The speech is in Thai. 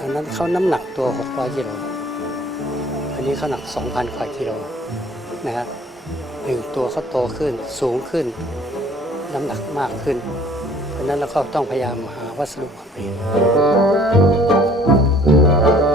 อันนั้นเขาน้ำหนักตัว600 กิโลอันนี้เขาหนัก 2,000 กว่ากิโลนะครับ1 ตัวเขาโตขึ้นสูงขึ้นน้ำหนักมากขึ้นเพราะนั้นเราก็ต้องพยายามหาวัสดุมาเปลี่ยน